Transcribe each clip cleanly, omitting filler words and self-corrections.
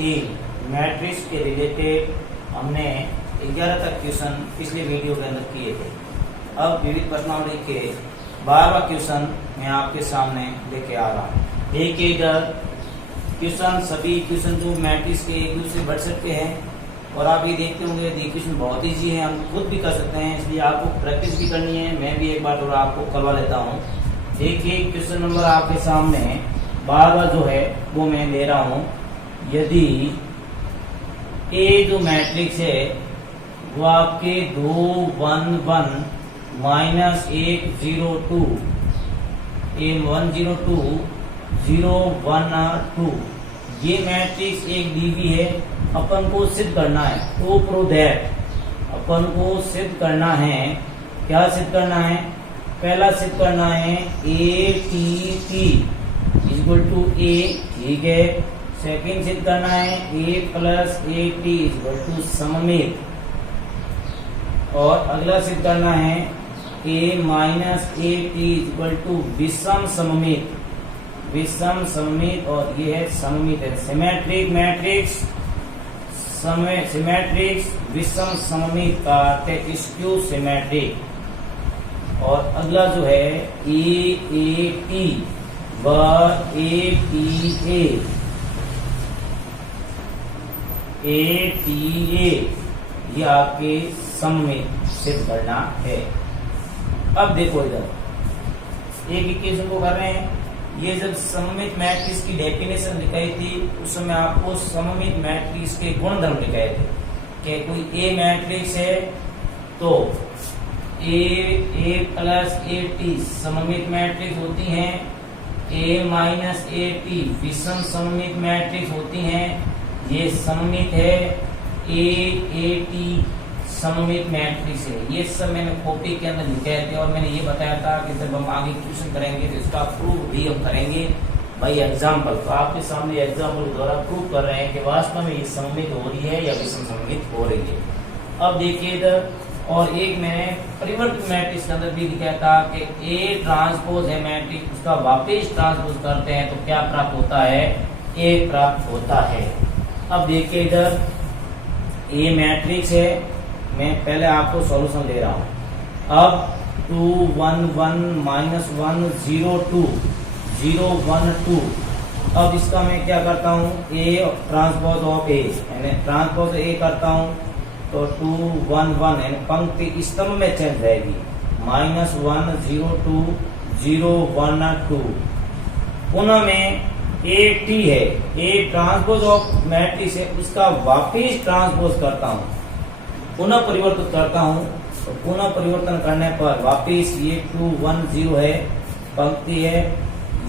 3 matrix के related हमने 11 तक क्वेश्चन पिछले वीडियो के अंदर किए थे। अब विविध प्रश्नावली के 12वां क्वेश्चन मैं आपके सामने लेके आ रहा हूँ। देखिए इधर क्वेश्चन, सभी क्वेश्चन जो मैट्रिक्स के एक दूसरे बढ़ सकते हैं और आप ये देखते होंगे ये क्वेश्चन बहुत ईजी है, हम खुद भी कर सकते हैं, इसलिए आपको प्रैक्टिस भी करनी है। मैं भी एक बार थोड़ा आपको करवा लेता हूँ। देखिए क्वेश्चन नंबर आपके सामने 12वां जो है वो मैं ले रहा हूँ। यदि ए जो मैट्रिक्स है वो आपके 2 1 1 माइनस 1 0 2 ए 1 0 2 0 1 2 ये मैट्रिक्स एक दी हुई है, अपन को सिद्ध करना है। तो प्रूव दैट, अपन को सिद्ध करना है। क्या सिद्ध करना है? पहला सिद्ध करना है A T T equal to A, ठीक है। सेकंड सिद्ध करना है A plus A T equal to सममित, और अगला सिद्ध करना है A minus A T equal to विषम सममित, विषम सममित, और ये है सममित है। सिमेट्रिक मैट्रिक्स, सिमेट्रिक्स विषम सममित का अर्थ है स्क्यू सिमेट्रिक। और अगला जो है ए टी व ए टी ए ये आपके सममित सिद्ध करना है। अब देखो इधर एक इक्वेशन को कर रहे हैं। ये जब सममित मैट्रिक्स की डेफिनेशन लिखाई थी उस समय आपको सममित मैट्रिक्स के गुणधर्म लिखाए थे कि कोई ए मैट्रिक्स है तो ए प्लस ए टी सममित मैट्रिक्स होती हैं, ए माइनस ए टी विषम सममित मैट्रिक्स होती हैं। ये सममित है, ए टी सममित मैट्रिक्स है। ये सब मैंने कॉपी के अंदर लिखे थे और मैंने ये बताया था कि जब हम आगे क्वेश्चन करेंगे तो इसका प्रूफ भी हम करेंगे बाई एग्जाम्पल। तो आपके सामने एग्जाम्पल द्वारा प्रूव कर रहे हैं कि वास्तव में ये सममित हो रही है या विषम सममित हो रही है। अब देखिए इधर, और एक मैंने परिवर्तित मैट्रिक्स के अंदर भी लिखा था कि ए ट्रांसपोज है मैट्रिक्स, उसका वापिस ट्रांसपोज करते हैं तो क्या प्राप्त होता है? ए प्राप्त होता है। अब देखिए इधर ए मैट्रिक्स है, मैं पहले आपको सॉल्यूशन दे रहा हूं। अब 2 1 1 माइनस 1 0 2 0 1 2। अब इसका मैं क्या करता हूं? ए ट्रांसपोज ऑफ ए, यानी ट्रांसपोज ए करता हूं तो 2 1 1 यानी पंक्ति स्तंभ में चेंज रहेगी। माइनस 1 0 2 0 1 2। पुनः में ए टी है, ए ट्रांसपोज ऑफ मैट्रिक्स है, उसका वापिस ट्रांसपोज करता हूं, पुनः परिवर्तित करता हूं। तो पुनः परिवर्तन करने पर वापिस ये 2 1 0 है, पंक्ति है,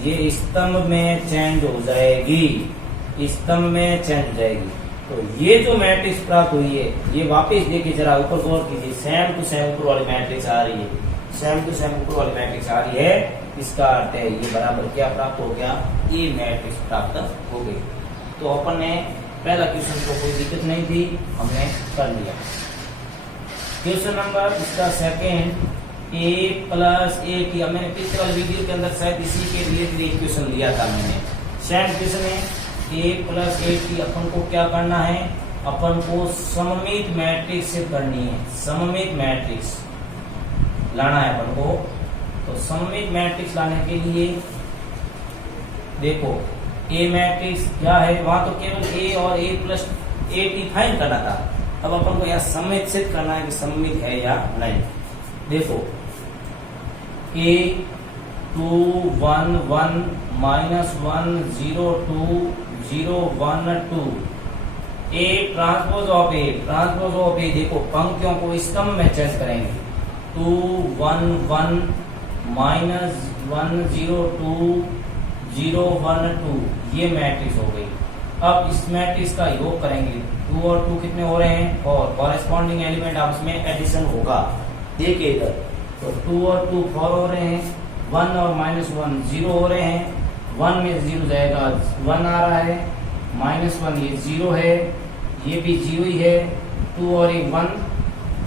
ये स्तंभ में चेंज हो जाएगी, स्तंभ में चेंज हो जाएगी। तो ये जो मैट्रिक्स प्राप्त हुई है ये वापिस देखिए जरा ऊपर गौर कीजिए, सेम टू सेम ऊपर वाली मैट्रिक्स आ रही है, सेम टू सेम ऊपर वाली मैट्रिक्स आ रही है। इसका अर्थ है ये बराबर क्या प्राप्त हो गया? ये मैट्रिक्स प्राप्त हो गई। तो अपन ने पहला क्वेश्चन को कोई दिक्कत नहीं थी, हमने कर लिया। क्वेश्चन नंबर इसका second A plus A T. अब मैंने पिछले वाले वीडियो के अंदर शायद इसी के रिलेटेड एक क्वेश्चन लिया था मैंने। सेम क्वेश्चन है ए प्लस ए टी। अपन को क्या करना है? अपन को सममित मैट्रिक्स से करनी है, सममित मैट्रिक्स लाना है अपन को। तो सममित मैट्रिक्स लाने के लिए देखो ए मैट्रिक्स क्या है, वहां तो केवल ए और ए प्लस ए टी फाइंड करना था। अब अपन को यहाँ सममित सिद्ध करना है कि सममित है या नहीं। देखो A 2 1 1 minus 1 0 2 0 1 2 A transpose of A, transpose of A देखो पंक्तियों को स्तंभ में चेंज करेंगे। 2 1 1 माइनस 1 0 2 0 1 2 ये मैट्रिक्स हो गई। अब इस मैट्रिक्स का योग करेंगे, 2 और 2 कितने हो रहे हैं, और कॉरेस्पॉन्डिंग एलिमेंट आपस में एडिशन होगा। देखिए इधर तो 2 और 2 4 हो रहे हैं, 1 और माइनस 1 0 हो रहे हैं, 1 में 0 जाएगा 1 आ रहा है, माइनस 1 ये 0 है, ये भी 0 ही है, 2 और 1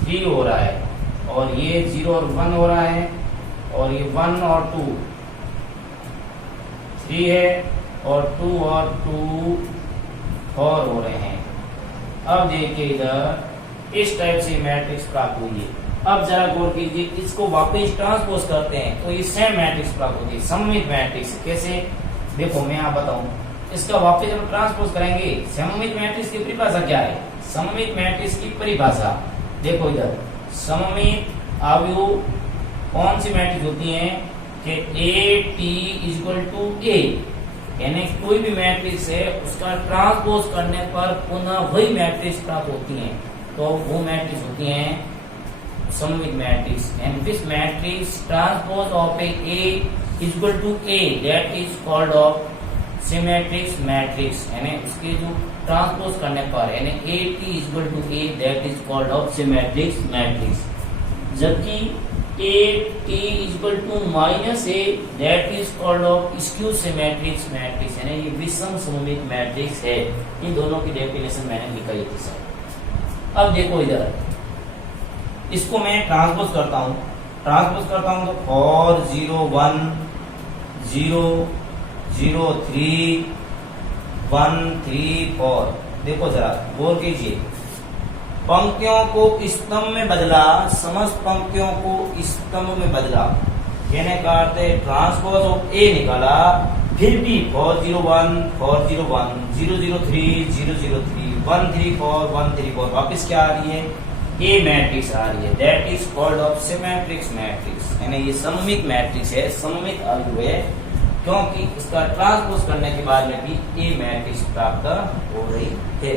3 हो रहा है, और ये 0 और 1 हो रहा है, और ये 1 और 2 3 है, और 2 और 2 4 हो रहे हैं। अब देखिए इधर इस टाइप से मैट्रिक्स प्राप्त हुई है। अब जरा गौर कीजिए, इसको वापस ट्रांसपोज करते हैं तो ये सेम मैट्रिक्स प्राप्त होती है, सममित मैट्रिक्स। कैसे देखो मैं आप बताऊं, इसका वापस जब ट्रांसपोज करेंगे, सममित मैट्रिक्स की परिभाषा क्या है? सममित मैट्रिक्स की परिभाषा देखो इधर, सममित अवयव कौन सी मैट्रिक्स होती है कि ए टी इक्वल टू ए, यानी कोई भी मैट्रिक्स है उसका ट्रांसपोज करने पर पुनः वही मैट्रिक्स प्राप्त होती है, तो वो मैट्रिक्स होती है सममित matrix. And this matrix transpose of A equal to A that is called of symmetric matrix, यानी उसके जो ट्रांसपोज करने पर यानी A T equal to A that is called of symmetric matrix. जबकि A T equal to minus A that is called of skew symmetric matrix, यानी ये विषम सममित मैट्रिक्स है। इन दोनों की डेफिनेशन मैंने लिखाई थी सर। अब देखो इधर, इसको मैं ट्रांसपोज करता हूं तो 4 0 1 0 0 3 1 3 4। देखो जरा गौर कीजिए, पंक्तियों को स्तंभ में बदला, समस्त पंक्तियों को स्तंभ में बदला, कहने का अर्थ है ट्रांसपोज ऑफ ए निकाला, फिर भी 4 0 1 4 0 1 0 0 3 0 0 3 1 3 4 1 3 4, वापिस क्या आ रही है? ए मैट्रिक्स आ रही है, that is called of symmetric matrix, यानी ये सममित मैट्रिक्स है, सममित अवयव है, क्योंकि इसका ट्रांसपोज करने के बाद में भी ए मैट्रिक्स प्राप्त हो रही है।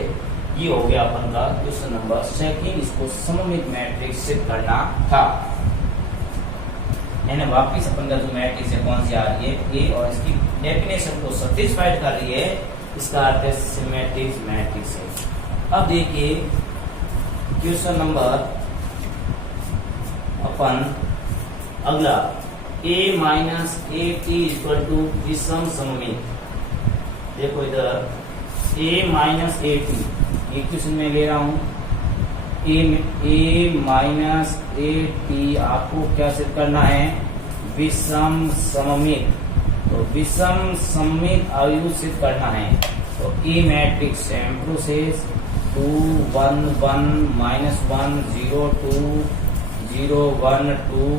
ये हो गया अपन का क्वेश्चन नंबर 2, इसको सममित मैट्रिक्स सिद्ध करना था। यानी वापिस अपन का जो मैट्रिक्स है कौन सी आ रही है? ए, और इसकी डेफिनेशन को सेटिस्फाइड कर रही है, इसका अर्थ है सिमेट्रिक्स मैट्रिक्स है। अब देखिए क्वेश्चन नंबर अपन अगला, a minus A T equal to विषम सममित। देखो इधर a माइनस ए टी, ये क्वेश्चन में ले रहा हूं, a माइनस ए टी आपको क्या सिद्ध करना है? विषम सममित। तो विषम सममित अवयव सिद्ध करना है, तो A matrix same process 2 1 1 -1 0 2 0 1 2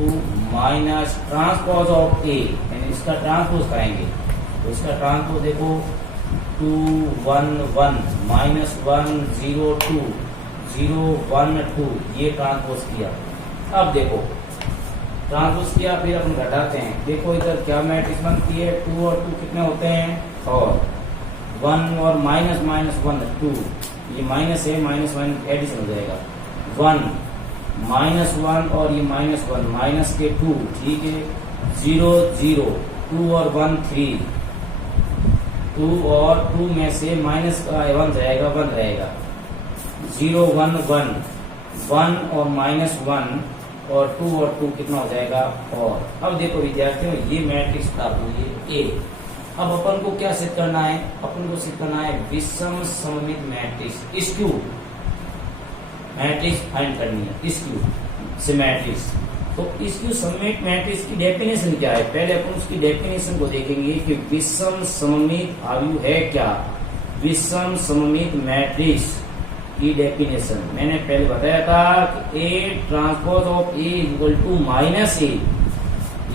minus transpose of A, यानी इसका ट्रांसपोज करेंगे, तो इसका ट्रांसपोज देखो 2 1 1 -1 0 2 0 1 2, ये ट्रांसपोज किया। अब देखो ट्रांसपोज किया, फिर अपन घटाते हैं, देखो इधर क्या मैट्रिक्स बनती है? 2 और 2 कितने होते हैं? और 1 और माइनस 1 2, ये माइनस है, माइनस 1 एडिशन हो जाएगा, 1 -1 और ये -1 माइनस के 2, ठीक है, 0 0 2 और 1 3, 2 और 2 में से माइनस का 1 जाएगा, 1 रहेगा, 0 1 1 1 और -1 और 2 और 2 कितना हो जाएगा? और अब देखो विद्यार्थियों, ये मैट्रिक्स प्राप्त हुई है ए। अब अपन को क्या सिद्ध करना है? अपन को सिद्ध करना है विषम सममित मैट्रिक्स, स्क्यू मैट्रिक्स फाइंड करनी है, स्क्यू सिमेट्रिक्स। तो स्क्यू सममित मैट्रिक्स की डेफिनेशन क्या है? पहले अपन उसकी डेफिनेशन को देखेंगे कि विषम सममित अवयव है क्या। विषम सममित मैट्रिक्स की डेफिनेशन मैंने पहले बताया था कि A transpose of A equal to minus A.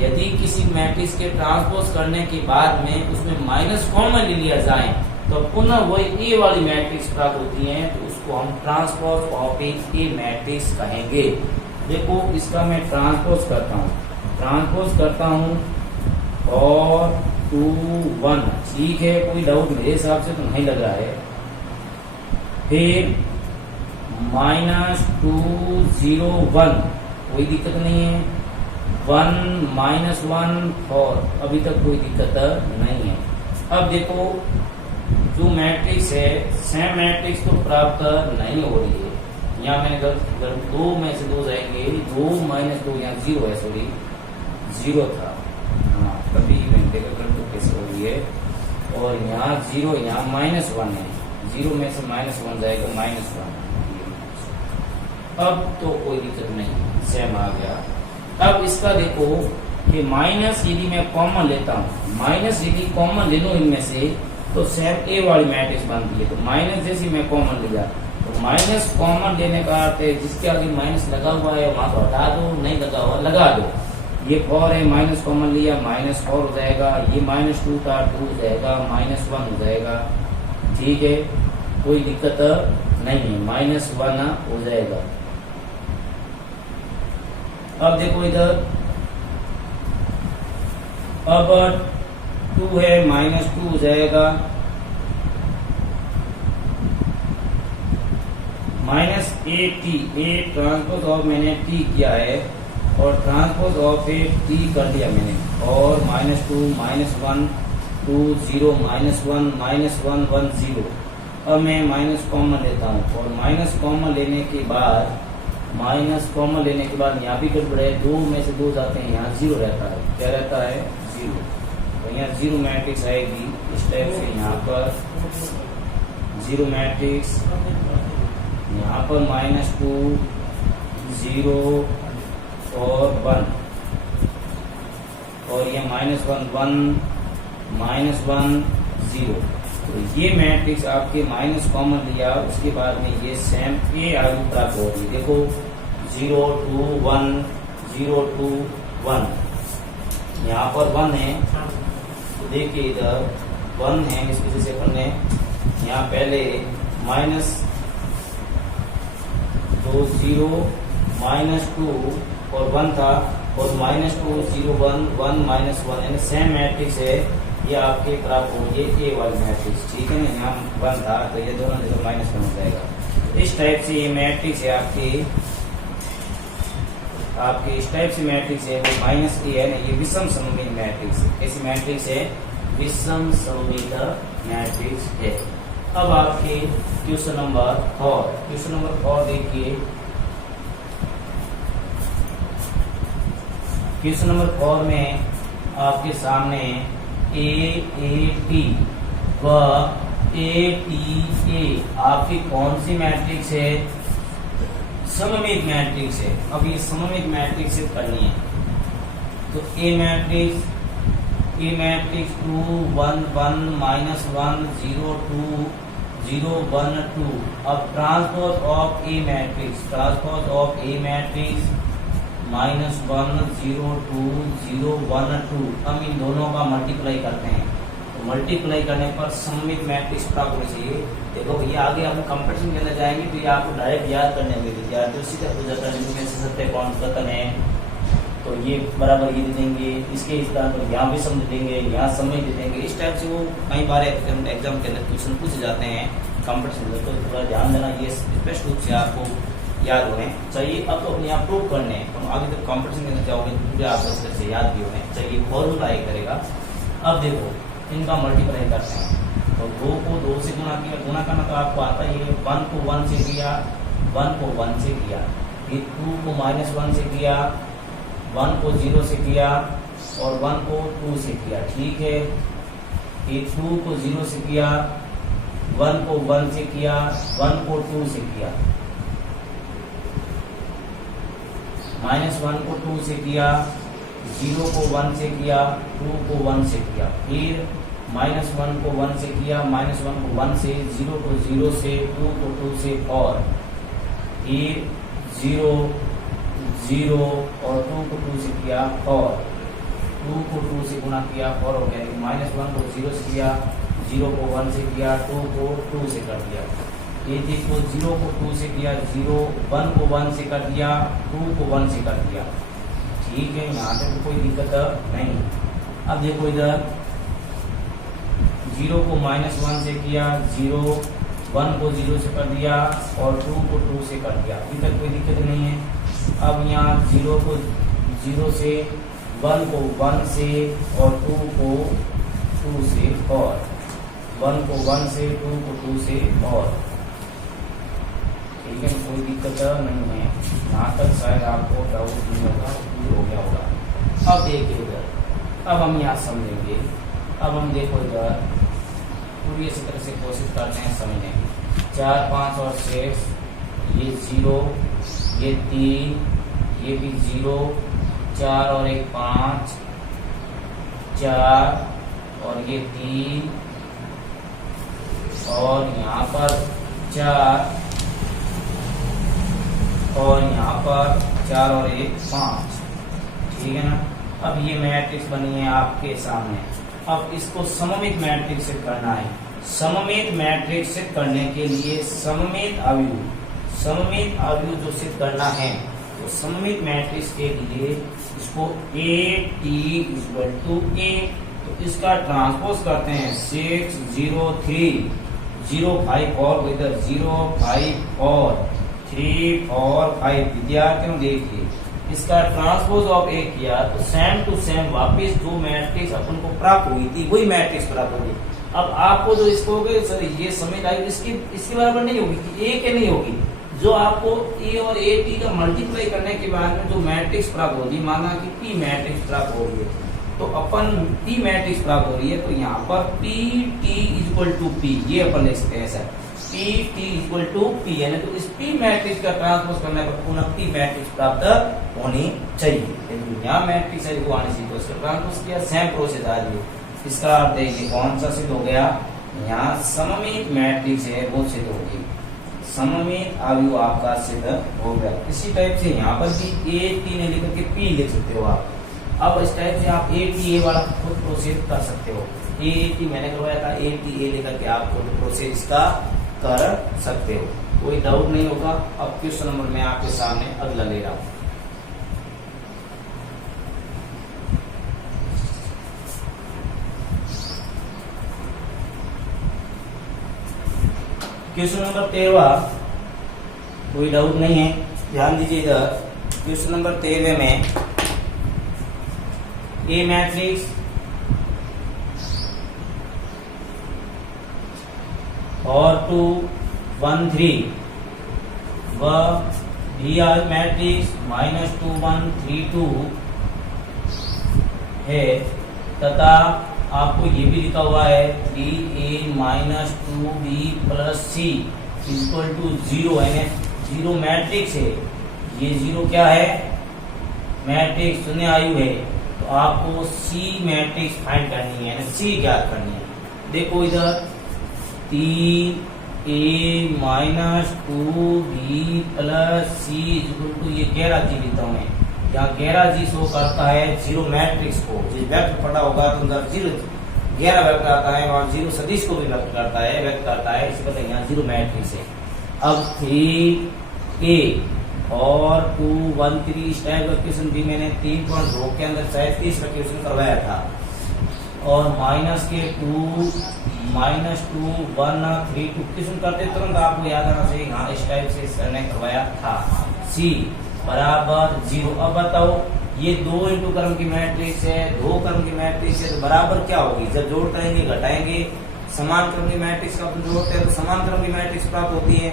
यदि किसी मैट्रिक्स के ट्रांसपोज करने के बाद में उसमें माइनस कॉमन ले लिया जाए तो पुनः वही ए वाली मैट्रिक्स प्राप्त होती है, तो उसको हम ट्रांसपोज ऑफ ए मैट्रिक्स कहेंगे। देखो इसका मैं ट्रांसपोज करता हूँ और 2 1, ठीक है, कोई डाउट मेरे हिसाब से तो नहीं लग रहा है। फिर -2 0 1, कोई दिक्कत नहीं है, 1 -1 4, अभी तक कोई दिक्कत नहीं है। अब देखो जो मैट्रिक्स है सेम मैट्रिक्स तो प्राप्त नहीं हो रही है, यहाँ मैंने गलत 2 में से 2 जाएंगे, 2 -2 यहाँ 0 है, सॉरी 0 था, हाँ तभी मैंने देखा गलत कैसे हो रही है, और यहाँ 0 यहाँ -1 है, 0 में से -1 जाएगा, -1। अब तो कोई दिक्कत नहीं, सेम आ गया। अब इसका देखो कि माइनस यदि मैं कॉमन लेता हूँ, माइनस यदि कॉमन ले लूँ इनमें से तो सेम ए वाली मैट्रिक्स बनती है। तो माइनस जैसे मैं कॉमन लिया, तो माइनस कॉमन लेने का अर्थ है जिसके आगे माइनस लगा हुआ है वहां को हटा दो, नहीं लगा हुआ लगा दो। ये 4 है, माइनस कॉमन लिया, -4 हो जाएगा। ये -2 था, 2 हो जाएगा, -1 हो जाएगा। ठीक है, कोई दिक्कत नहीं है, -1 हो जाएगा। अब देखो इधर, अब 2 है, -2 हो जाएगा, -AT, ए ट्रांसपोज ऑफ मैंने टी किया है और ट्रांसपोज ऑफ ए टी कर दिया मैंने, और -2 -1 2 0 -1 -1 1 0। अब मैं माइनस कॉमन लेता हूँ, और माइनस कॉमन लेने के बाद यहाँ भी गड़बड़ है, 2 में से 2 जाते हैं, यहाँ 0 रहता है। क्या रहता है? 0। तो यहाँ 0 मैट्रिक्स आएगी इस टाइप से। यहाँ पर 0 मैट्रिक्स, यहाँ पर -2 0 और 1, और ये -1 1 -1 0। तो ये मैट्रिक्स आपके माइनस कॉमन लिया, उसके बाद में ये सेम ए आयु प्राप्त होगी। देखो 0 2 1 0 2 1, यहाँ पर 1 है, तो देखिए इधर 1 है, इस वजह से अपन ने यहाँ पहले -2 0 -2 और 1 था, और -2 0 1 1 -1, यानी सेम मैट्रिक्स है ये आपके प्राप्त होगी ए वाली मैट्रिक्स। ठीक है ना, यहाँ 1 था तो ये दोनों जगह -1 हो जाएगा। इस टाइप से ये मैट्रिक्स है आपके इस टाइप से मैट्रिक्स है वो -A है ना, ये विषम सममित मैट्रिक्स है। कैसी मैट्रिक्स है? विषम सममित मैट्रिक्स है। अब आपके क्वेश्चन नंबर 4 देखिए। क्वेश्चन नंबर 4 में आपके सामने AAT व ATA आपकी कौन सी मैट्रिक्स है? सममित मैट्रिक्स है। अब ये सममित मैट्रिक्स से करनी है, तो A मैट्रिक्स 2 1 1 -1 0 2 0 1 2। अब ट्रांसपोज ऑफ A मैट्रिक्स -1 0 2 0 1 2। हम इन दोनों का मल्टीप्लाई करते हैं, तो मल्टीप्लाई करने पर सममित मैट्रिक्स प्राप्त होनी चाहिए। देखो भैया आगे हम कंपटीशन के अंदर जाएंगे तो ये आपको डायरेक्ट याद करने में दिया, तो इसी तरह पूजा करने में से सत्य कौन कथन है, तो ये बराबर ये दे देंगे, इसके इस तरह तो यहाँ भी समझ देंगे, यहाँ समझ दे देंगे। इस टाइप से वो कई बार एग्जाम के अंदर क्वेश्चन पूछे जाते हैं कंपटीशन में, तो थोड़ा ध्यान देना, ये स्पष्ट रूप से आपको याद होने चाहिए। अब तो अपने आप प्रूव करने हैं, तो आगे तक कंपटीशन के अंदर जाओगे तो पूरे आप इस तरह से याद भी होने चाहिए। फॉर्मूला ये करेगा। अब देखो इनका मल्टीप्लाई करते हैं, तो 2 को 2 से गुना करना तो आपको आता ही है। 1 को 1 से किया, 1 को 1 से किया, फिर 2 को -1 से किया, 1 को 0 से किया, और 1 को 2 से किया। ठीक है, फिर 2 को 0 से किया, 1 को 1 से किया, 1 को 2 से किया, -1 को 2 से किया, 0 को 1 से किया, 2 को 1 से किया, फिर -1 को 1 से किया, -1 को 1 से, 0 को 0 से, 2 को 2 से, और फिर 0 0 और 2 को 2 से किया, और 2 को 2 से गुना किया, और हो गया। -1 को 0 से किया, 0 को 1 से किया, 2 को 2 से कर दिया। ये देखो 0 को 2 से किया, 1 को 1 से कर दिया, 2 को 1 से कर दिया। ठीक है, यहाँ तक तो कोई दिक्कत नहीं। अब देखो इधर 0 को -1 से किया, 1 को 0 से कर दिया, और 2 को 2 से कर दिया। अभी तक कोई दिक्कत नहीं है। अब यहाँ 0 को 0 से, 1 को 1 से, और 2 को 2 से, और 1 को 1 से, 2 को 2 से, और ठीक है, कोई दिक्कत नहीं है। यहाँ तक शायद आपको डाउट नहीं होगा, क्लियर हो गया होगा। अब देखिए इधर, अब हम यहाँ समझेंगे। अब हम देखो इधर पूरी इसी तरह से कोशिश करते हैं समझने की। 4 5 और 6, ये 0, ये 3, ये भी 0, 4 और 1 5, 4 और ये 3, और यहाँ पर 4 और यहाँ पर 4 और 1 5, ठीक है ना। अब ये मैट्रिक्स बनी है आपके सामने। अब इसको सममित मैट्रिक्स से करना है। सममित मैट्रिक्स से करने के लिए सममित अवयव जो सिद्ध करना है, तो सममित मैट्रिक्स के लिए इसको AT = A, तो इसका ट्रांसपोज करते हैं 6 0 3 0 5 4, इधर 0 5 4 3 4 5। विद्यार्थियों देखिए, इसका ट्रांसपोज ऑफ A किया तो सेम टू सेम वापस जो मैट्रिक्स अपन को प्राप्त हुई थी वही मैट्रिक्स प्राप्त होगी। अब आपको जो इसको सर ये समझ आई, इसके बराबर नहीं होगी कि A के नहीं होगी। जो आपको A और AT का मल्टीप्लाई करने के बाद में जो मैट्रिक्स प्राप्त होगी, माना कि P मैट्रिक्स प्राप्त हो रही है, तो अपन P मैट्रिक्स प्राप्त हो रही है, तो यहाँ पर PT = P ये अपन लिख सकते हैं सर, PT = P, यानी तो इस P मैट्रिक्स का ट्रांसपोज करने पर पुनः P मैट्रिक्स प्राप्त होनी चाहिए। लेकिन यहाँ मैट्रिक्स है वो आने चाहिए, तो इसका ट्रांसपोज किया, सेम प्रोसेस आ रही है। इसका अर्थ देखिए कौन सा सिद्ध हो गया, यहाँ सममित मैट्रिक्स है वो सिद्ध होगी, सममित अवयव आपका सिद्ध हो गया। इसी टाइप से यहाँ पर भी AT ने लिख करके P लिख सकते हो आप। अब इस टाइप से आप ATA वाला खुद प्रोसेस कर सकते हो। AT मैंने करवाया था, ATA लेकर के आप खुद प्रोसेस इसका कर सकते हो, कोई डाउट नहीं होगा। अब क्वेश्चन नंबर मैं आपके सामने अगला ले रहा हूँ। क्वेश्चन नंबर 13, कोई डाउट नहीं है, ध्यान दीजिए इधर। क्वेश्चन नंबर 13 में A मैट्रिक्स और 2 1 3 व B मैट्रिक्स -2 1 3 2 है, तथा आपको ये भी लिखा हुआ है 3A - 2B + C = 0, यानी 0 मैट्रिक्स है। ये 0 क्या है, मैट्रिक्स शून्य आयु है, तो आपको C मैट्रिक्स फाइंड करनी है, यानी C ज्ञात करनी है। देखो इधर 3A - 2B + C = ये 11G लिखता हूँ मैं, यहाँ 11G शो करता है 0 मैट्रिक्स को। जिस वेक्टर पढ़ा होगा तो अंदर 11 वेक्टर आता है, और 0 सदिश को भी व्यक्त करता है, इसी प्रकार यहाँ 0 मैट्रिक्स है। अब 3A और 2 1 3 इस टाइप का क्वेश्चन भी मैंने 3.2 के अंदर शायद 30 का क्वेश्चन करवाया था, और -2 -2 1 3 2 क्वेश्चन करते तुरंत आपको याद आना चाहिए, हाँ इस टाइप से सर ने करवाया था। C = 0। अब बताओ, ये 2 इंटू क्रम की मैट्रिक्स है, 2 क्रम की मैट्रिक्स है, तो बराबर क्या होगी, जब जोड़ करेंगे घटाएंगे, समान क्रम की मैट्रिक्स का अपन जोड़ते हैं तो समान क्रम की मैट्रिक्स प्राप्त होती है।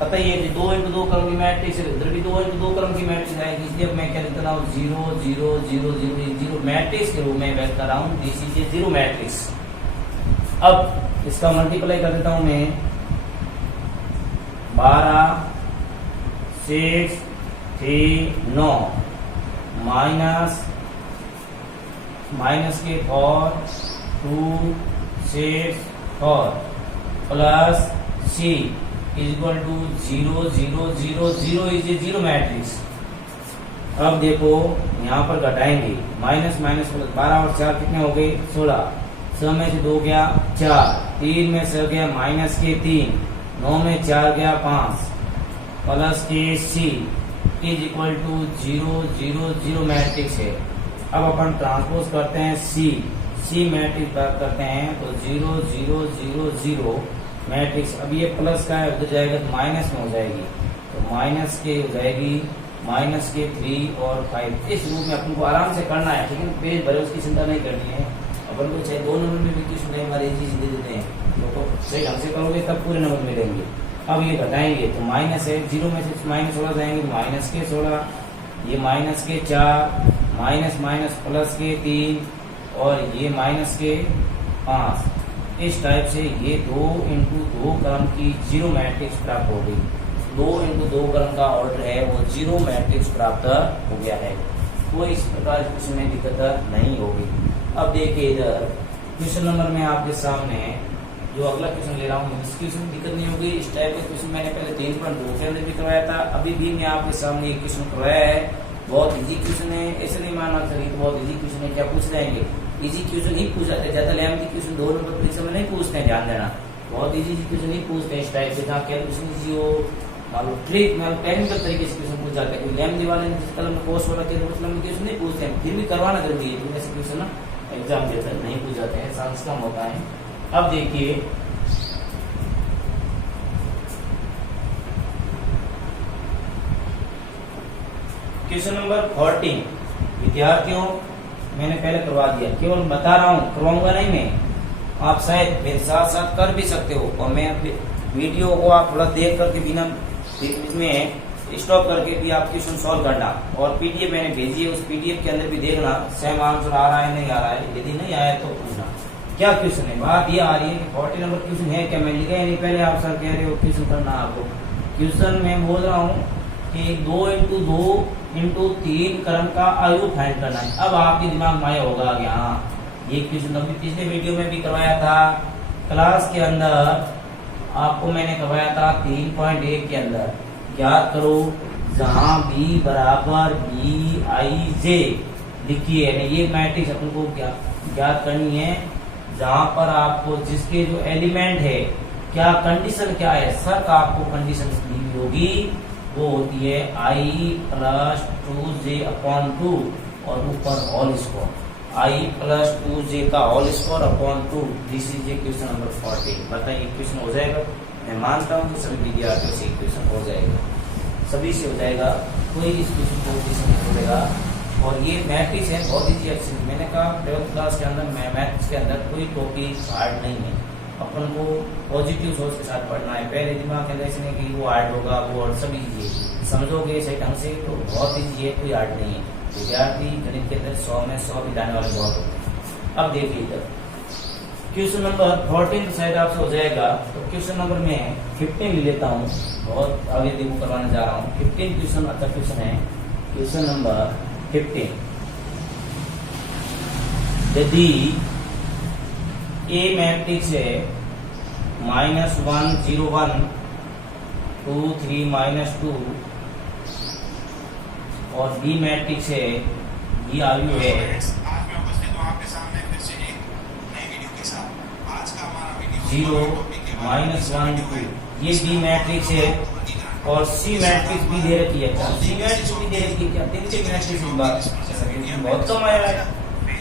पता ही है 2 इंटू 2 क्रम की मैट्रिक्स है, इधर भी 2 इंटू 2 क्रम की मैट्रिक्स आएगी, इसलिए मैं क्या लिखता हूँ 0 0 0 0 0 मैट्रिक्स के रूप में व्यक्त कर रहा हूँ, दिस इज ए 0 मैट्रिक्स। अब इसका मल्टीप्लाई कर देता हूँ मैं, 12 6 3 9 माइनस के 4 2 6 4 plus C = 0 0 0 0 is a 0 matrix. अब देखो यहाँ पर घटाएंगे, माइनस माइनस प्लस, 12 और 4 कितने हो गए 16, 6 में से 2 गया 4, 3 में से गया -3, 9 में 4 गया 5, प्लस के C = 0 0 0 मैट्रिक्स है। अब अपन ट्रांसपोज करते हैं C मैट्रिक्स प्राप्त करते हैं, तो 0 0 0 0 मैट्रिक्स। अब ये प्लस का है, उधर जाएगा तो माइनस में हो जाएगी, तो माइनस के हो जाएगी -3 और 5। इस रूप में अपन को आराम से करना है, ठीक है, पेज भरे उसकी चिंता नहीं करनी है। अपन को चाहे 2 नंबर में भी क्वेश्चन नहीं, हमारे चीज दे देते हैं, तो सही ढंग से करोगे तब पूरे नंबर मिलेंगे। अब ये घटाएंगे तो माइनस है, 0 में से -16 जाएंगे तो -16, ये -4, माइनस प्लस के 3 और ये -5। इस टाइप से ये 2 इंटू 2 क्रम की 0 मैट्रिक्स प्राप्त हो गई। 2 इंटू 2 क्रम का ऑर्डर है वो 0 मैट्रिक्स प्राप्त हो गया है, कोई इस प्रकार क्वेश्चन में दिक्कत नहीं होगी। अब देखिए इधर क्वेश्चन नंबर में आपके सामने जो अगला क्वेश्चन ले रहा हूँ इस क्वेश्चन में दिक्कत नहीं होगी। इस टाइप का क्वेश्चन मैंने पहले 3.2 के अंदर भी करवाया था, अभी भी मैं आपके सामने एक क्वेश्चन करवाया है। बहुत इजी क्वेश्चन है, ऐसे नहीं मानना चाहिए तो बहुत इजी क्वेश्चन है। क्या पूछ जाएंगे, इजी क्वेश्चन ही पूछ जाते हैं, ज्यादा लेंथी क्वेश्चन 2 नंबर परीक्षा में नहीं पूछते हैं, ध्यान देना। बहुत इजी क्वेश्चन नहीं पूछते हैं इस टाइप से, जहाँ कैलकुलेशन इजी हो, मालूम ट्रिक में टेक्निकल तरीके से क्वेश्चन पूछ जाते हैं। कोई लेंथी वाले जिस कलम में कोर्स वाला क्वेश्चन नहीं पूछते हैं, फिर भी करवाना जरूरी है, क्योंकि ऐसे क्वेश्चन ना एग्जाम देते हैं नहीं पूछ जाते हैं, चांस कम होता है। अब देखिए क्वेश्चन नंबर 14 विद्यार्थियों मैंने पहले करवा दिया, केवल बता रहा हूँ, करवाऊंगा नहीं मैं, आप शायद मेरे साथ साथ कर भी सकते हो। और मैं वीडियो को आप थोड़ा देख करके बिना इसमें स्टॉप करके भी आप क्वेश्चन सॉल्व करना। और पीडीएफ मैंने भेजी है, उस पीडीएफ के अंदर भी देखना सेम आंसर आ रहा है नहीं आ रहा है, यदि नहीं आया तो पूछना क्या क्वेश्चन है। बात ये आ रही है कि 40 नंबर क्वेश्चन है क्या, मैं लिखा नहीं पहले, आप सर कह रहे हो क्वेश्चन करना आपको। क्वेश्चन में बोल रहा हूँ कि 2x2x3 क्रम का आयु फाइंड करना है। अब आपके दिमाग में आया होगा कि हाँ ये क्वेश्चन अभी पिछले वीडियो में भी करवाया था, क्लास के अंदर आपको मैंने करवाया था 3.1 के अंदर। याद करो, जहां b बराबर BIJ लिखिए, ये मैट्रिक्स अपन को ज्ञात करनी है, जहां पर आपको जिसके जो एलिमेंट है क्या कंडीशन क्या है, शर्त आपको कंडीशन दी होगी, वो होती है I + 2j/2 और ऊपर होल स्क्वायर, I + 2j का whole square upon 2। This is question number 40। बताइए क्वेश्चन हो जाएगा? मैं मानता हूँ कि सभी विद्यार्थियों से क्वेश्चन हो जाएगा, सभी से हो जाएगा, कोई इस क्वेश्चन को क्वेश्चन नहीं छोड़ेगा। और ये मैट्रिक्स है बहुत इजी एक्शन, मैंने कहा 12th क्लास के अंदर मैथ्स के अंदर कोई टॉपिक हार्ड नहीं है, अपन को पॉजिटिव सोच के साथ पढ़ना है। पहले दिमाग के अंदर ऐसे नहीं कि वो हार्ड होगा, वो सब इजी है, समझोगे सही ढंग से तो बहुत इजी है, कोई हार्ड नहीं है। विद्यार्थी गणित के अंदर 100 में 100 भी लाने वाले बहुत होते हैं। अब देखिए इधर क्वेश्चन नंबर 14 शायद आपसे हो जाएगा, तो क्वेश्चन नंबर में 15 ले लेता हूँ, बहुत आगे देखो करवाने जा रहा हूँ। 15 क्वेश्चन अच्छा क्वेश्चन है। क्वेश्चन नंबर 15, यदि A मैट्रिक्स है -1 0 1 2 3 -2 और B मैट्रिक्स है, ये आयु है, जीरो -1 2, ये बी मैट्रिक्स है, और सी मैट्रिक्स भी दे रखी है। सी मैट्रिक्स भी दे रखी है क्या, 3 मैट्रिक्स बहुत कम आया है,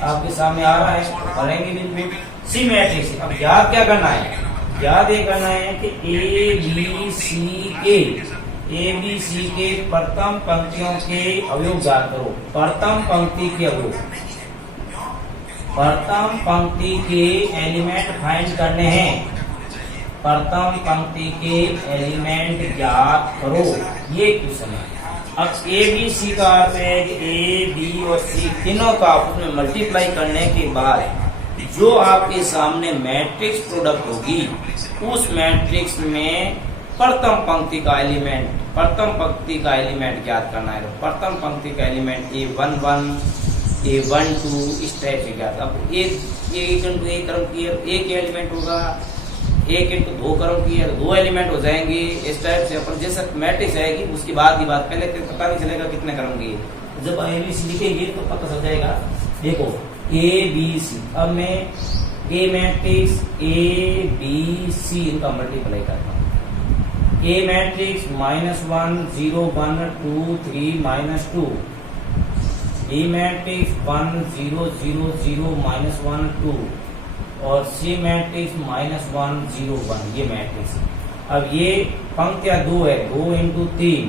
आपके सामने आ रहा है, पढ़ेंगे बिल्कुल। सी मैट्रिक्स, अब याद क्या करना है, याद ये करना है कि ए बी सी के प्रथम पंक्तियों के अवयव ज्ञात करो। प्रथम पंक्ति के अवयव, प्रथम पंक्ति के एलिमेंट फाइंड करने हैं, प्रथम पंक्ति के एलिमेंट ज्ञात करो, ये क्वेश्चन है। अब ए बी सी का अर्थ है कि ए बी और सी तीनों का आपस में मल्टीप्लाई करने के बाद जो आपके सामने मैट्रिक्स प्रोडक्ट होगी, उस मैट्रिक्स में प्रथम पंक्ति का एलिमेंट, प्रथम पंक्ति का एलिमेंट ज्ञात करना है। तो प्रथम पंक्ति का एलिमेंट A11 A12 इस टाइप से ज्ञात। अब एक क्रम की एक एलिमेंट होगा, 1 × 2 क्रम की है तो 2 एलिमेंट हो जाएंगे। इस टाइप से अपन जैसा मैट्रिक्स आएगी उसकी बाद की बात, पहले पता नहीं चलेगा कितने क्रम की है। जब ABC लिखेंगे तो पता चल जाएगा। देखो ABC, अब मैं A मैट्रिक्स ABC इनका मल्टीप्लाई करता हूँ। A मैट्रिक्स -1 0 1 2 3 -2, B मैट्रिक्स 1 0 0 0 -1 2 और C मैट्रिक्स -1 0 1, ये मैट्रिक्स। अब ये पंक्तियां 2 है, 2 × 3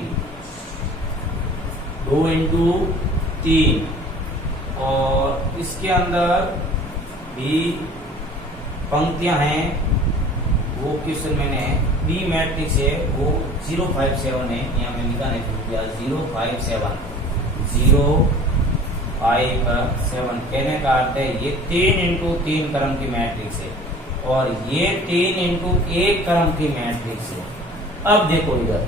2 × 3 और इसके अंदर भी पंक्तियां हैं। वो क्वेश्चन मैंने बी मैट्रिक्स है वो 057 है, यहाँ मैं लिखा नहीं भूल गया, 057 057 कहने का अर्थ है ये 3 × 3 क्रम की मैट्रिक्स है और ये 3 × 1 क्रम की मैट्रिक्स है। अब देखो इधर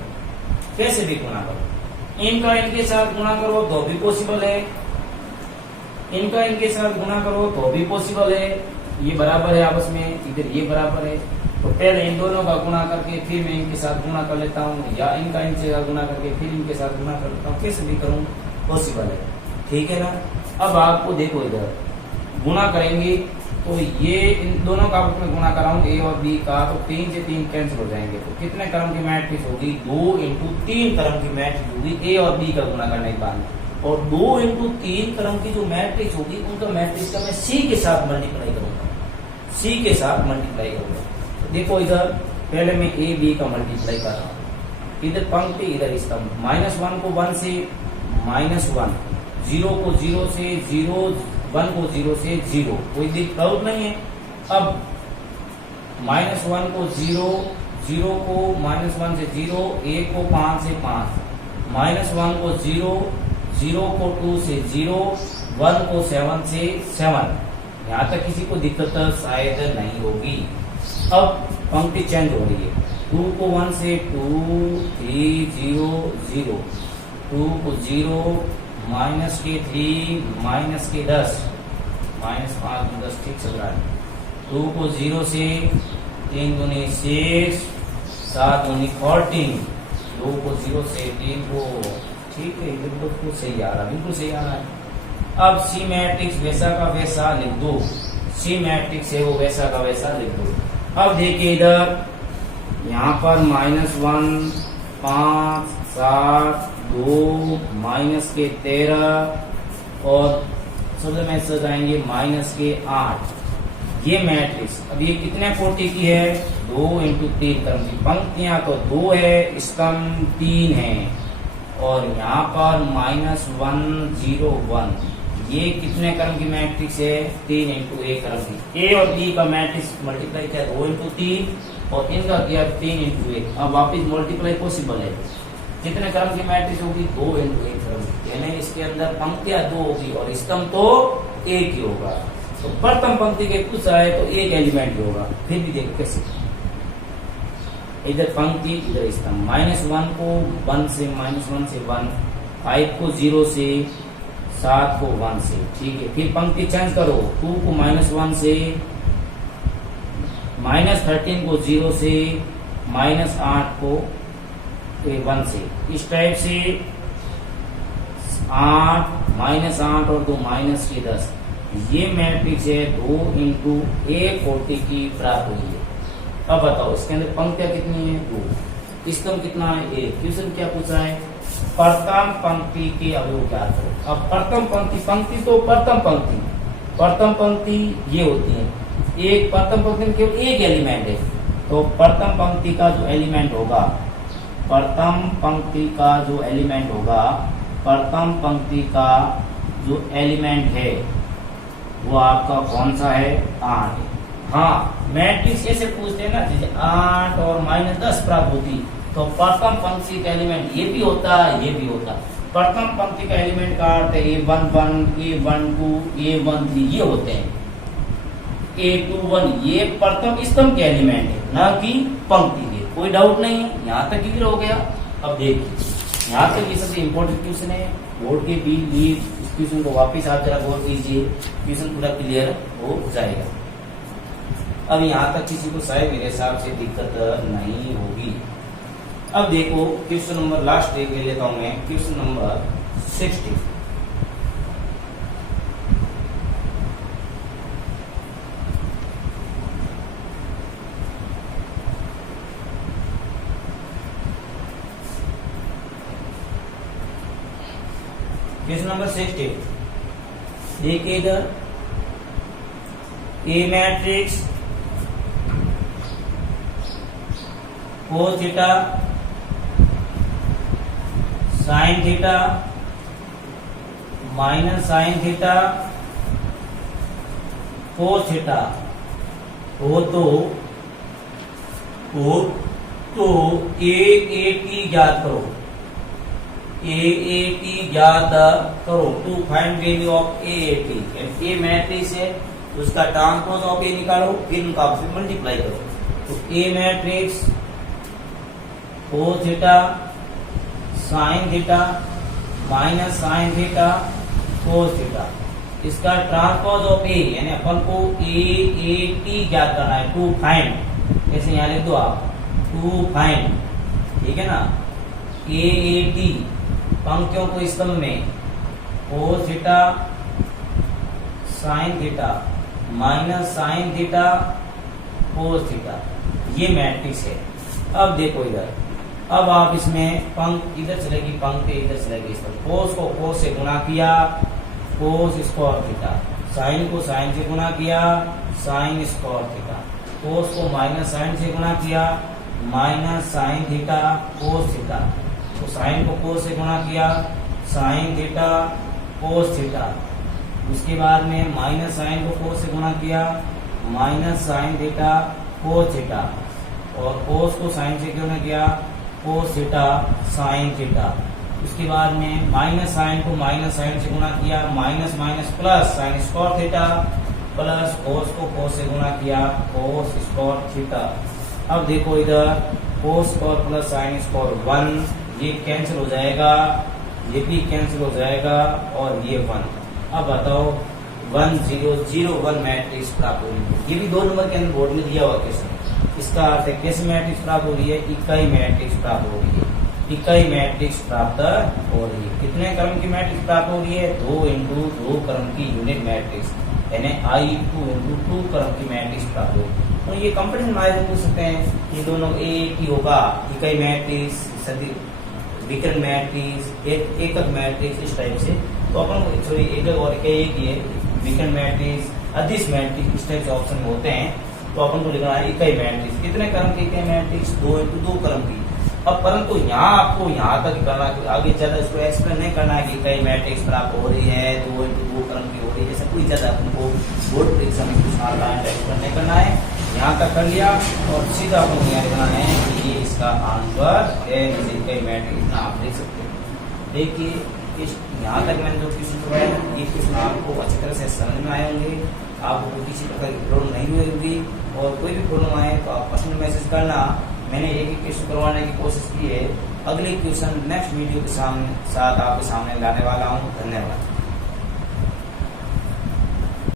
कैसे भी गुणा करो, इनका इनके साथ गुणा करो तो भी पॉसिबल है, इनका इनके साथ गुणा करो तो भी पॉसिबल है। ये बराबर है आपस में, इधर ये बराबर है, तो पहले इन दोनों का गुणा करके फिर मैं इनके साथ गुणा कर लेता हूँ, या इनका इनसे गुणा करके फिर इनके साथ गुणा कर लेता हूँ, कैसे भी करूँ पॉसिबल है, ठीक है ना। अब आपको देखो इधर गुणा करेंगे तो ये इन दोनों का आपस में गुणा कराऊं ए और बी का, तो 3 से 3 कैंसिल हो जाएंगे, तो कितने क्रम की मैट्रिक्स होगी, 2 इंटू 3 क्रम की मैट्रिक्स होगी ए और बी का गुणा करने के बाद, और 2 इंटू 3 क्रम की जो मैट्रिक्स होगी उनका मैट्रिक्स का मैं सी के साथ मल्टीप्लाई करूंगा, सी के साथ मल्टीप्लाई करूंगा। तो देखो इधर पहले मैं ए बी का मल्टीप्लाई कर रहा हूँ, इधर पंक्ति इधर स्तंभ, -1 को 1 से -1, 0 को 0 से 0, 1 को 0 से 0, कोई डाउट नहीं है। अब -1 को 0, 0 को -1 से 0, 1 को 5 से 5, -1 को 0, 0 को 2 से 0, 1 को 7 से 7, यहाँ तक किसी को दिक्कत शायद नहीं होगी। अब पंक्ति चेंज हो रही है, 2 को 1 से 2, 3, 0, 0, 2 को 0, माइनस के 3, माइनस के 10, -5 10 ठीक चल रहा है, 2 को 0 से 3 दूनी 6, 7 दूनी 14, 2 को 0 से 3 को, ठीक है बिल्कुल सही आ रहा है, बिल्कुल सही आ रहा है। अब सी मैट्रिक्स वैसा का वैसा लिख दो, सी मैट्रिक्स है वो वैसा का वैसा लिख दो। अब देखिए इधर यहाँ पर -1, 5, 7, 2, माइनस के 13 और सबसे में सजाएंगे -8, ये मैट्रिक्स। अब ये कितने कोटि की है, 2 इंटू 3 क्रम की, पंक्तियां तो 2 है, स्तंभ 3 है, और यहाँ पर -1, 0, 1, ये कितने क्रम की मैट्रिक्स है, 3 इंटू 1 क्रम की। ए और बी का मैट्रिक्स मल्टीप्लाई किया 2 इंटू 3 और इनका किया 3 इंटू 1। अब वापिस मल्टीप्लाई पॉसिबल है, कितने क्रम की मैट्रिक्स होगी, 2 इंटू 1 क्रम, यानी इसके अंदर पंक्तियां 2 होगी और स्तंभ तो 1 ही होगा। तो प्रथम पंक्ति के कुछ आए तो एक एलिमेंट ही होगा, फिर भी देखो कैसे, इधर पंक्ति इधर स्तंभ, -1 को 1 से -1 से 1, 5 को 0 से, 7 को 1 से, ठीक है। फिर पंक्ति चेंज करो, 2 को -1 से, -13 को 0 से, -8 को 1 से, इस टाइप से 8, -8 और 2 माइनस के 10, ये मैट्रिक्स है 2 इंटू 1 कोटि की प्राप्त हुई है। अब बताओ इसके अंदर पंक्तियां कितनी है, 2, स्तंभ कितना है, 1। क्वेश्चन क्या पूछा है, प्रथम पंक्ति के अवयव ज्ञात करो। अब प्रथम पंक्ति, पंक्ति तो प्रथम पंक्ति, प्रथम पंक्ति ये होती है, एक प्रथम पंक्ति में केवल एक एलिमेंट है, तो प्रथम पंक्ति का जो एलिमेंट होगा, प्रथम पंक्ति का जो एलिमेंट होगा, प्रथम पंक्ति का जो एलिमेंट है वो आपका कौन सा है, 8। हाँ, मैट्रिक्स ऐसे पूछते हैं ना, जैसे 8 और -10 प्राप्त होती, तो प्रथम पंक्ति का एलिमेंट ये भी होता है, ये भी होता। प्रथम पंक्ति का एलिमेंट का अर्थ है A11, A12, A13, ये होते हैं। A21 ये प्रथम स्तंभ के एलिमेंट है, ना कि पंक्ति के, कोई डाउट नहीं है, यहाँ तक क्लियर हो गया। अब देखिए यहाँ तक ये सबसे इम्पोर्टेंट क्वेश्चन है, बोर्ड के लिए इस क्वेश्चन को वापिस आप जरा गौर कीजिए, क्वेश्चन पूरा क्लियर हो जाएगा। अब यहाँ तक किसी को शायद मेरे हिसाब से दिक्कत नहीं होगी। अब देखो क्वेश्चन नंबर लास्ट एक ले लेता हूं मैं, क्वेश्चन नंबर 60। क्वेश्चन नंबर 60 देखिए इधर, A matrix cos theta, sine theta, minus sine theta, cos theta हो तो AAT ज्ञात करो, AAT ज्ञात करो, to find value of AAT। A matrix है उसका ट्रांसपोज ऑफ ए निकालो, फिर उनका आपसे मल्टीप्लाई करो। तो A matrix cos theta, sine theta, minus sine theta, cos theta, इसका ट्रांसपोज ऑफ ए, यानी अपन को AAT ज्ञात करना है, टू फाइंड ऐसे यहाँ लिख दो आप, टू फाइंड, ठीक है ना, AAT पंक्तियों को स्तंभ में cos theta sine theta minus sine theta cos theta, ये मैट्रिक्स है। अब देखो इधर, अब आप इसमें पंक्ति इधर चलेगी, पंक्ति इधर चलेगी, cos को cos से गुणा किया, cos स्क्वायर थीटा, साइन को साइन से गुणा किया, साइन स्क्वायर थीटा, cos को माइनस साइन से गुणा किया, minus sine theta cos theta, तो साइन को cos से गुणा किया, साइन थीटा cos थीटा, उसके बाद में माइनस साइन को cos से गुणा किया, minus sine theta cos theta, और cos को साइन से गुणा किया, cos थीटा साइन थीटा, उसके बाद में माइनस साइन को माइनस साइन से गुणा किया, minus minus plus sine square theta, plus cos को cos से गुणा किया, cos स्क्वायर थीटा। अब देखो इधर cos square plus sine square 1, ये कैंसिल हो जाएगा, ये भी कैंसिल हो जाएगा, और ये 1। अब बताओ 1 0 0 1 मैट्रिक्स प्राप्त हो रही है। ये भी 2 नंबर के अंदर बोर्ड में दिया हुआ क्वेश्चन। इसका अर्थ है कैसे मैट्रिक्स प्राप्त हो रही है, इकाई मैट्रिक्स प्राप्त हो रही है, इकाई मैट्रिक्स प्राप्त हो रही है। कितने क्रम की मैट्रिक्स प्राप्त हो रही है, 2 × 2 क्रम की यूनिट मैट्रिक्स, यानी I2 × 2 क्रम की मैट्रिक्स प्राप्त हो रही है। तो ये कंपटीशन में पूछ सकते हैं, ये दोनों AAT होगा, इकाई मैट्रिक्स, विकर्ण मैट्रिक्स, एकक मैट्रिक्स, इस टाइप से। तो अपन सॉरी एकक और एक ही है, विकर्ण मैट्रिक्स, अदिश मैट्रिक्स, इस टाइप से ऑप्शन होते हैं। तो अपन को लिखना है इकाई मैट्रिक्स, कितने क्रम की इकाई मैट्रिक्स, 2 × 2 क्रम की। अब परंतु यहाँ आपको यहाँ तक करना, आगे ज्यादा इसको एक्सप्लेन नहीं करना है कि कई मैट्रिक्स प्राप्त हो रही है, 2 × 2 क्रम की हो रही है, जैसे कोई ज्यादा आपको बोर्ड परीक्षा में कुछ एक्सप्लेन नहीं करना है। यहाँ तक कर लिया और सीधा आपको यहाँ लिखना है कि ये इसका आंसर है, जैसे कई मैट्रिक्स आप देख सकते हैं। देखिए इस यहाँ तक मैंने जो क्वेश्चन करवाया है, ये क्वेश्चन आपको अच्छी तरह से समझ में आए होंगे, आपको किसी प्रकार की प्रॉब्लम नहीं हुई होगी, और कोई भी प्रॉब्लम आए तो आप पर्सनल मैसेज करना। मैंने एक क्वेश्चन करवाने की कोशिश की है, अगले क्वेश्चन नेक्स्ट वीडियो के साथ आपके सामने लाने वाला हूँ। धन्यवाद।